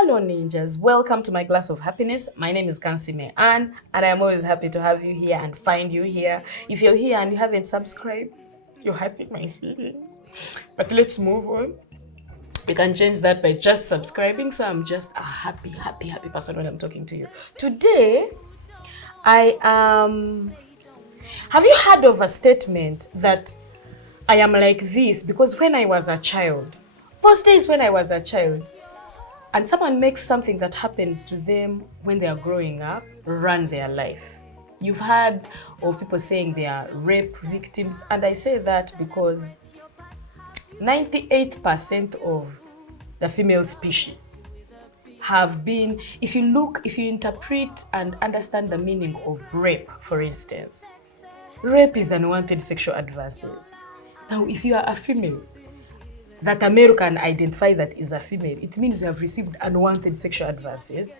Hello ninjas, welcome to my glass of happiness. My name is Kansiime Anne and I am always happy to have you here and find you here. If you're here and you haven't subscribed, you're hurting my feelings. But let's move on. You can change that by just subscribing. So I'm just a happy person when I'm talking to you. Today, I am... Have you heard of a statement that I am like this because when I was a child, first days when I was a child, and someone makes something that happens to them when they are growing up run their life. You've heard of people saying they are rape victims, and I say that because 98% of the female species have been, if you interpret and understand the meaning of rape, for instance, rape is unwanted sexual advances. Now, if you are a female, that a male can identify that is a female, it means you have received unwanted sexual advances,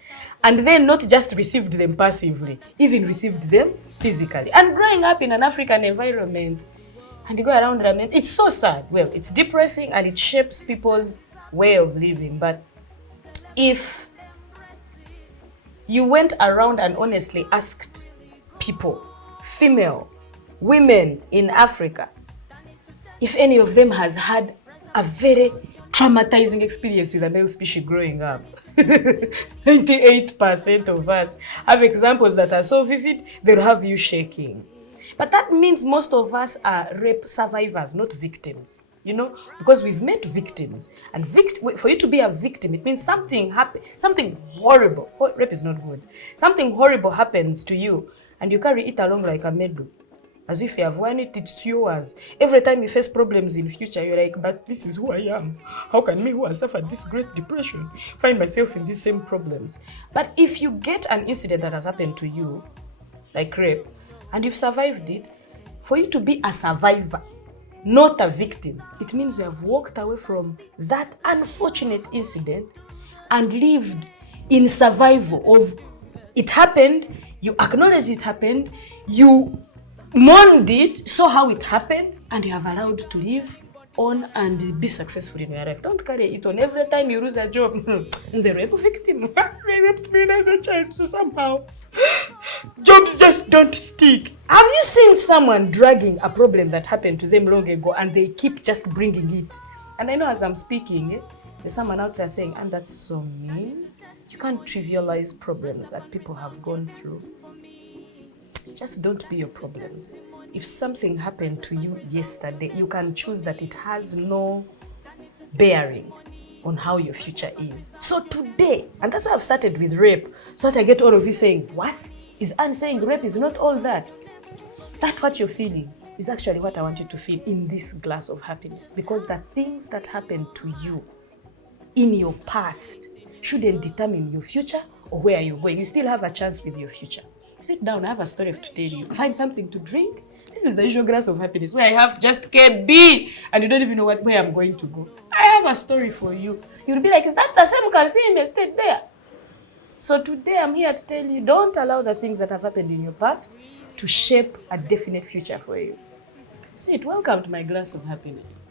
and then not just received them passively, even received them physically. And growing up in an African environment, and you go around and it's so sad. Well, it's depressing and it shapes people's way of living. But if you went around and honestly asked people, female, women in Africa, if any of them has had a very traumatizing experience with the male species growing up. 98% of us have examples that are so vivid, they'll have you shaking. But that means most of us are rape survivors, not victims. You know, because we've met victims. And for you to be a victim, it means something horrible. Oh, rape is not good. Something horrible happens to you, and you carry it along like a medal. As if you have won it, it's yours. Every time you face problems in future, you're like, but this is who I am. How can me who has suffered this great depression find myself in these same problems? But if you get an incident that has happened to you, like rape, and you've survived it, for you to be a survivor, not a victim, it means you have walked away from that unfortunate incident and lived in survival of it happened, you acknowledge it happened, you mourned it, saw how it happened, and you have allowed to live on and be successful in your life. Don't carry it on. Every time you lose a job, the rape victim. They raped me as a child, so somehow jobs just don't stick. Have you seen someone dragging a problem that happened to them long ago and they keep just bringing it? And I know as I'm speaking, there's someone out there saying, and that's so mean. You can't trivialize problems that people have gone through. Just don't be your problems. If something happened to you yesterday, you can choose that it has no bearing on how your future is. So today, and that's why I've started with rape, so that I get all of you saying, what? Is Anne saying rape is not all that? That what you're feeling is actually what I want you to feel in this glass of happiness. Because the things that happened to you in your past shouldn't determine your future or where you're going. You still have a chance with your future. Sit down, I have a story to tell you. Find something to drink. This is the usual glass of happiness where I have just KB and you don't even know where I'm going to go. I have a story for you. You'll be like, is that the same Kansiime stayed there? So today I'm here to tell you, don't allow the things that have happened in your past to shape a definite future for you. Sit, welcome to my glass of happiness.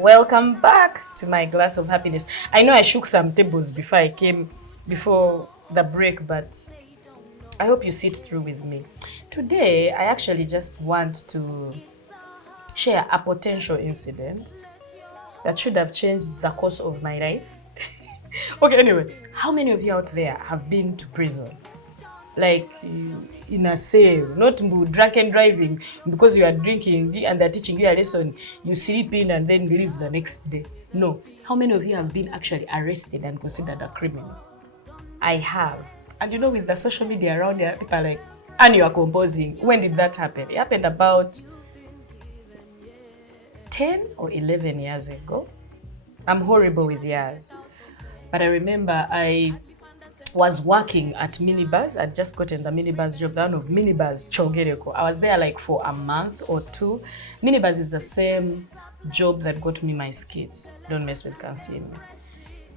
Welcome back to my glass of happiness. I know I shook some tables before I came, before the break, but I hope you sit through with me. Today, I actually just want to share a potential incident that should have changed the course of my life. Okay, anyway, how many of you out there have been to prison? Like in a cell, not drunken driving because you are drinking and they're teaching you a lesson, you sleep in and then leave the next day. No. How many of you have been actually arrested and considered a criminal? I have. And you know, with the social media around there, people are like, and you are composing. When did that happen? It happened about 10 or 11 years ago. I'm horrible with years. But I remember I was working at minibus. I'd just gotten the minibus job, the one of minibus Chogereko. I was there like for a month or two. Minibus is the same job that got me my skits. Don't mess with Kansiime.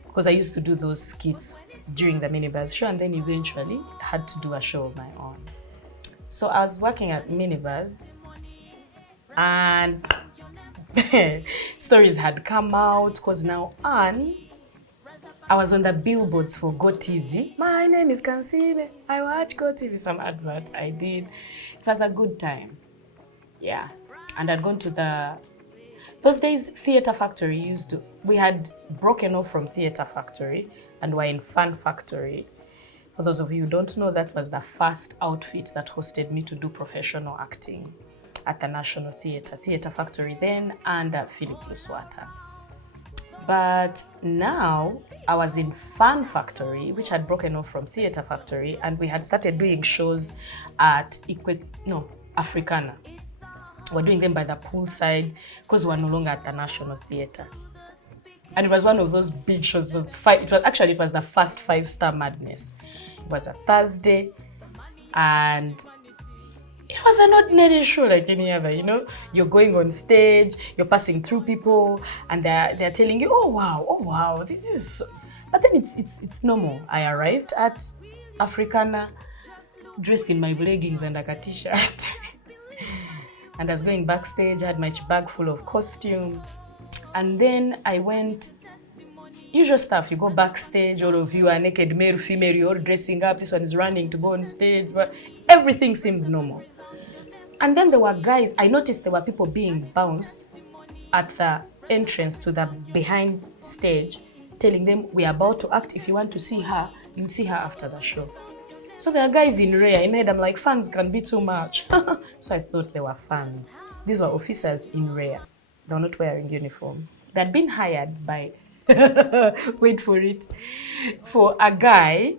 Because I used to do those skits during the minibus show and then eventually had to do a show of my own. So I was working at minibus And stories had come out because now Anne, I was on the billboards for Go TV. My name is Kansiime. I watch Go TV. Some advert I did. It was a good time. Yeah. And I'd gone to those days, Theatre Factory we had broken off from Theatre Factory and were in Fun Factory. For those of you who don't know, that was the first outfit that hosted me to do professional acting at the National Theatre, Theatre Factory then, and Philip Luswata. But now I was in Fun Factory, which had broken off from Theatre Factory, and we had started doing shows at Africana. We're doing them by the poolside because we're no longer at the National Theatre. And it was one of those big shows. It was the first 5-star madness. It was a Thursday, and it was an ordinary show like any other, you know. You're going on stage, you're passing through people, and they're telling you, oh wow, this is. But then it's normal. I arrived at Africana dressed in my leggings and like a t-shirt. And I was going backstage, I had my bag full of costume. And then I went, usual stuff, you go backstage, all of you are naked, male, female, you're all dressing up, this one is running to go on stage, but everything seemed normal. And then there were guys, I noticed there were people being bounced at the entrance to the behind stage, telling them, we're about to act, if you want to see her, you'll see her after the show. So there are guys in Rare. In my head, I'm like, fans can be too much. So I thought they were fans. These were officers in Rare. They were not wearing uniform. They'd been hired by, wait for it, for a guy,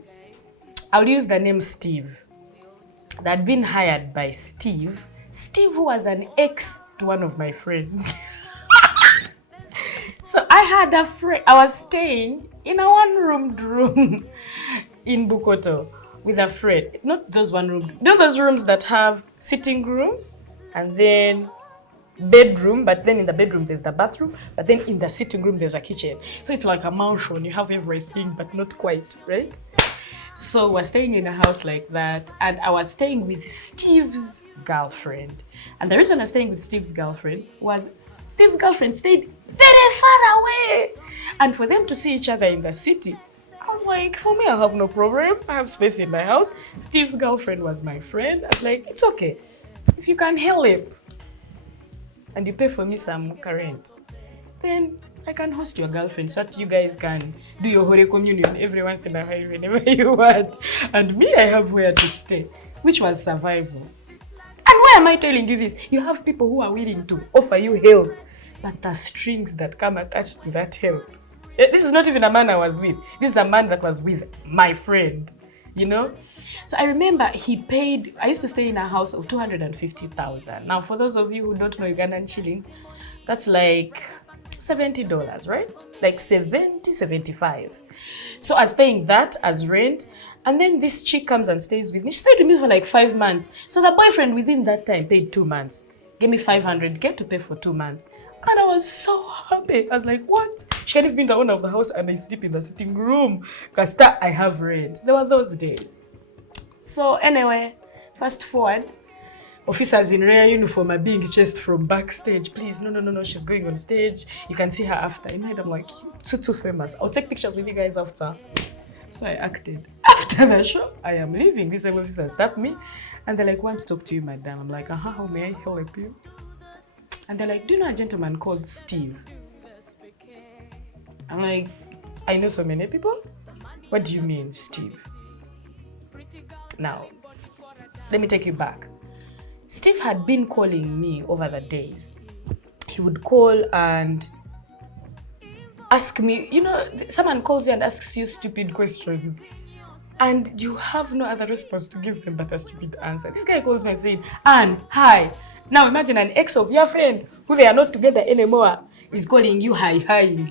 I'll use the name Steve. They'd been hired by Steve, who was an ex to one of my friends. So I had a friend, I was staying in a one-roomed room in Bukoto with a friend. Not those one room, you know those rooms that have sitting room and then bedroom, but then in the bedroom there's the bathroom, but then in the sitting room there's a kitchen. So it's like a mansion, you have everything, but not quite, right? So we're staying in a house like that, and I was staying with Steve's girlfriend. And the reason I was staying with Steve's girlfriend was Steve's girlfriend stayed very far away. And for them to see each other in the city, I was like, for me, I have no problem. I have space in my house. Steve's girlfriend was my friend. I was like, it's okay. If you can help and you pay for me some rent, then I can host your girlfriend so that you guys can do your Holy Communion every once in a while whenever you want. And me, I have where to stay, which was survival. And why am I telling you this? You have people who are willing to offer you help, but the strings that come attached to that help. This is not even a man I was with. This is a man that was with my friend, you know? So I remember he paid, I used to stay in a house of 250,000. Now, for those of you who don't know Ugandan shillings, that's like $70, right? Like 70, 75. So I was paying that as rent. And then this chick comes and stays with me. She stayed with me for like 5 months. So the boyfriend within that time paid 2 months. Gave me 500, get to pay for 2 months. And I was so happy. I was like, what? She can't even be the owner of the house and I sleep in the sitting room. Because I have rent. There were those days. So anyway, fast forward. Officers in rare uniform are being chased from backstage. Please, no, she's going on stage. You can see her after. In my head, I'm like, too famous. I'll take pictures with you guys after. So I acted. After the show, I am leaving. These officers tap me. And they're like, want to talk to you, madam. I'm like, how may I help you? And they're like, do you know a gentleman called Steve? I'm like, I know so many people. What do you mean, Steve? Now, let me take you back. Steve had been calling me over the days. He would call and ask me, you know, someone calls you and asks you stupid questions. And you have no other response to give them but a stupid answer. This guy calls me and saying, Anne, hi. Now imagine an ex of your friend who they are not together anymore is calling you hi.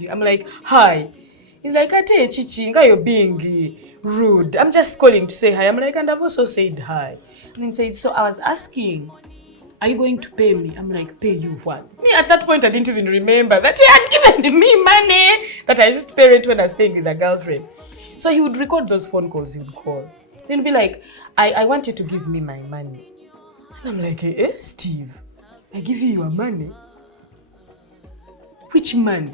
I'm like, hi. He's like, Ate Chichi, you're being rude. I'm just calling to say hi. I'm like, and I've also said hi. And then said, so I was asking, are you going to pay me? I'm like, pay you what? Me at that point, I didn't even remember that he had given me money that I used to pay rent when I was staying with a girlfriend. So he would record those phone calls he would call. Then be like, I want you to give me my money. And I'm like, Steve, I give you your money. Which money?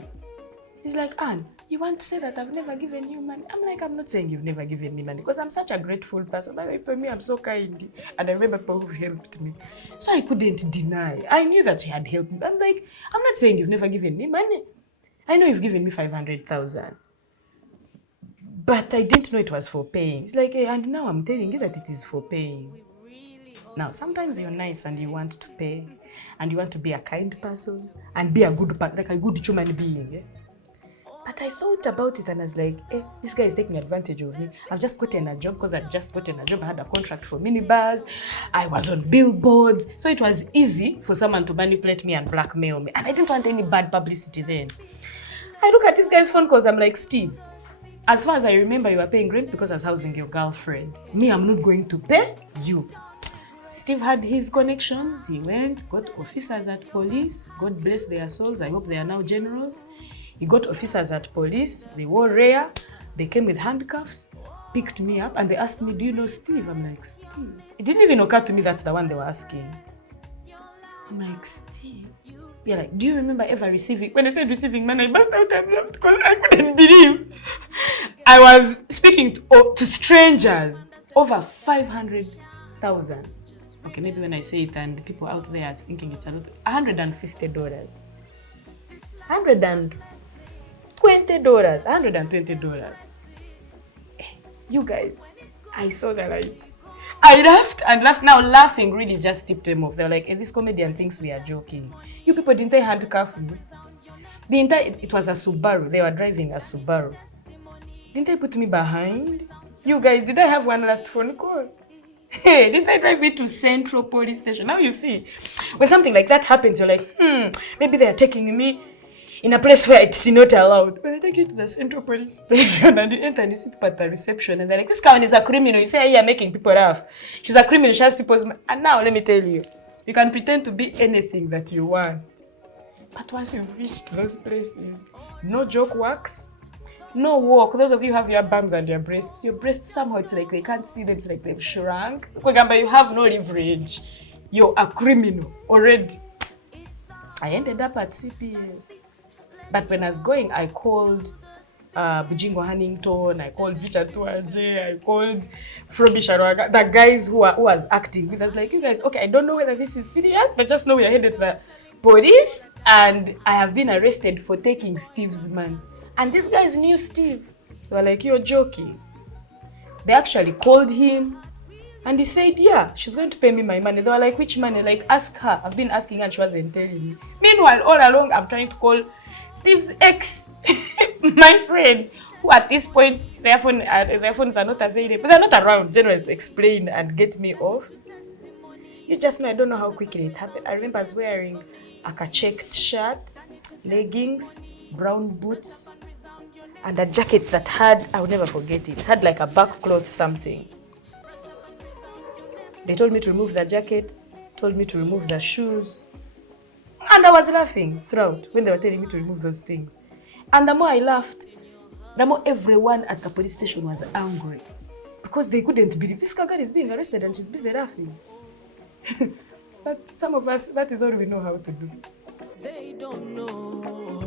He's like, Anne, you want to say that I've never given you money? I'm like, I'm not saying you've never given me money because I'm such a grateful person. But for me, I'm so kind. And I remember people who've helped me. So I couldn't deny. I knew that he had helped me. I'm like, I'm not saying you've never given me money. I know you've given me 500,000. But I didn't know it was for paying. It's like, and now I'm telling you that it is for paying. Now, sometimes you're nice and you want to pay. And you want to be a kind person. And be a good person, like a good human being. Eh? But I thought about it and I was like, this guy is taking advantage of me. I've just gotten a job because I've just gotten a job. I had a contract for minibars. I was on billboards. So it was easy for someone to manipulate me and blackmail me. And I didn't want any bad publicity then. I look at this guy's phone calls. I'm like, Steve, as far as I remember, you were paying rent because I was housing your girlfriend. Me, I'm not going to pay you. Steve had his connections. He went, got officers at police. God bless their souls. I hope they are now generals. He got officers at police. They wore rare. They came with handcuffs, picked me up, and they asked me, do you know Steve? I'm like, Steve? It didn't even occur to me that's the one they were asking. I'm like, Steve? Yeah, like, do you remember ever receiving? When I said receiving money, I burst out and laughed because I couldn't believe. I was speaking to strangers over 500,000. Okay, maybe when I say it and people out there are thinking it's a lot. $150. $120. You guys, I saw the light. I laughed and laughed. Now laughing really just tipped them off. They're like, this comedian thinks we are joking. You people, didn't they handcuff me? It was a Subaru. They were driving a Subaru. Didn't they put me behind? You guys, did I have one last phone call? Hey, didn't they drive me to Central Police Station? Now you see, when something like that happens, you're like, maybe they are taking me in a place where it's not allowed. But they take you to the Central Police Station and you enter and you see people at the reception and they're like, this woman is a criminal. You say, hey, you're making people laugh. She's a criminal, she has people's money. And now, let me tell you, you can pretend to be anything that you want. But once you've reached those places, no joke works. No walk. Those of you who have your bums and your breasts somehow it's like they can't see them, it's like they've shrunk. But you have no leverage. You're a criminal already. I ended up at CPS. But when I was going, I called Bujingo Hannington, I called Richard Tuaje, I called Frobi Sharwaga, the guys who was acting with us. Like, you guys, okay, I don't know whether this is serious, but just know we are headed to the police and I have been arrested for taking Steve's man. And these guys knew Steve. They were like, you're joking. They actually called him and he said, yeah, she's going to pay me my money. They were like, which money? Like, ask her. I've been asking her and she wasn't telling me. Meanwhile, all along, I'm trying to call Steve's ex, my friend, who at this point, their phones are not available. They're not around generally to explain and get me off. You just know, I don't know how quickly it happened. I remember I was wearing a checked shirt, leggings, brown boots, and a jacket that had, I will never forget it, had like a back cloth something. They told me to remove the jacket, told me to remove the shoes. And I was laughing throughout when they were telling me to remove those things. And the more I laughed, the more everyone at the police station was angry. Because they couldn't believe this girl is being arrested and she's busy laughing. But some of us, that is all we know how to do. They don't know.